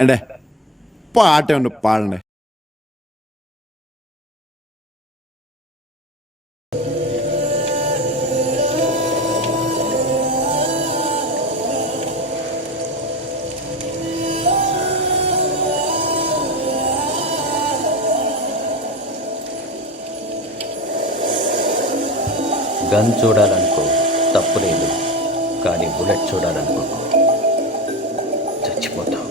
అంటే పాట ఏమన్నా పాడండి. గన్ చూడాలనుకో తప్పులేదు, కానీ బుల్లెట్ చూడాలనుకో చచ్చిపోతావు.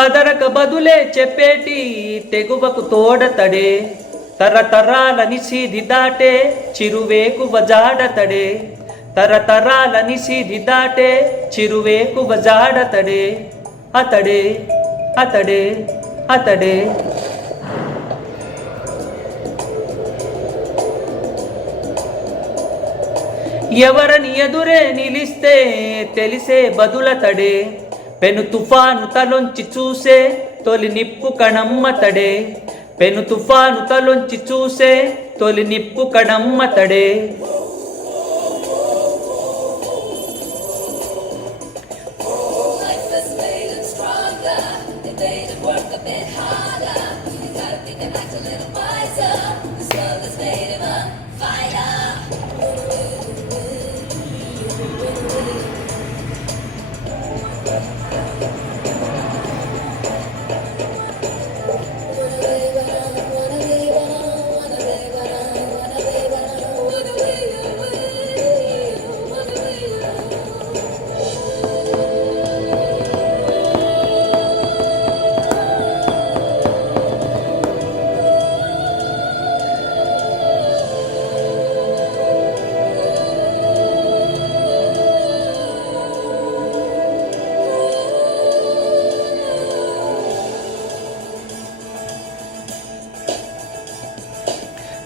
అదరక బదులే చెప్పేటి తెగువకు తోడతడే, తరతరాల నిషిధి దాటే చిరువేకు వజాడతడే, తరతరాల నిషిధి దాటే చిరువేకు వజాడతడే, అతడే అతడే అతడే. ఎవరని ఎదురే నిలిస్తే తెలిసే బదులతడే, పెను తుఫాను తలొంచి చూసే తొలి నిప్పు కణమ్మతడే, పెను తుఫాను తలొంచి చూసే తొలి నిప్పు కణమ్మతడే.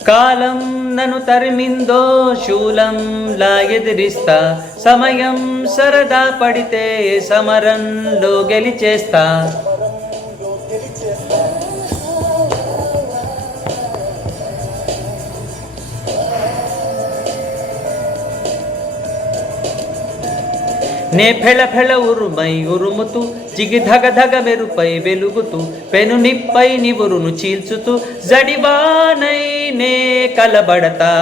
కాలం నన్ను తరిమిందో శూలంలా ఎదిరిస్తా, సమయం సరదా పడితే సమరంలో గెలిచేస్తా. నే ఫెళ ఫెళ ఉరుమై ఉరుముతూ జిగి ధగ ధగ మెరుపై వెలుగుతూ పెను నిప్పై నివురును చీల్చుతూ జడివానై నే కలబడతా.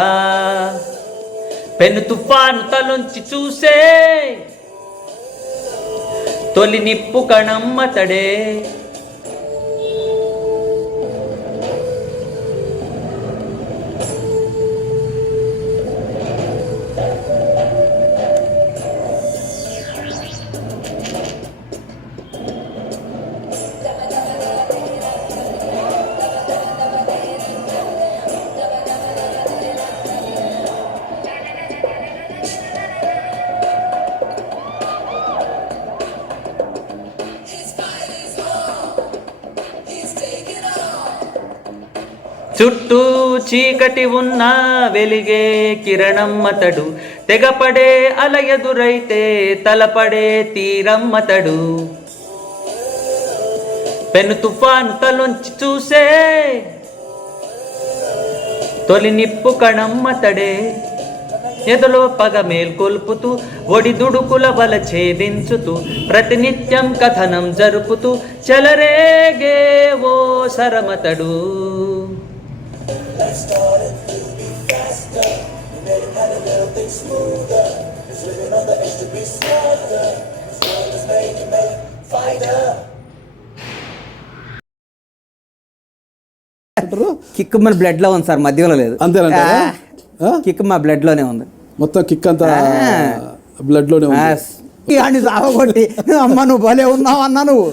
పెను తుఫాను తలొంచి చూసే తొలి నిప్పు కణమ్మతడే. చుట్టూ చీకటి ఉన్న వెలిగే కిరణమ్మతడు, తెగపడే అల ఎదురైతే తలపడే తీరమ్మతడు. పెను తుఫాను తలొంచి చూసే తొలి నిప్పు కణమ్మతడే. ఎదలో పగ మేల్కొల్పుతూ ఒడిదుడుకుల వల ఛేదించుతూ ప్రతినిత్యం కథనం జరుపుతూ చెలరేగే ఓ సరమతడు. Let's start it to be faster. We made it had a little bit smoother. It's living on the edge to be smarter. This world is made to make fighter. Kick మన బ్లడ్ లో ఉంది sir, మధ్యలో లేదు. అంతేనంట. Kick మా blood లోనే ఉంది. మొత్తం kick అంతా బ్లడ్ లోనే ఉంది. అని సాగొట్టి అమ్మ నువ్వు భలే ఉన్నావు అన్నా నువ్వు.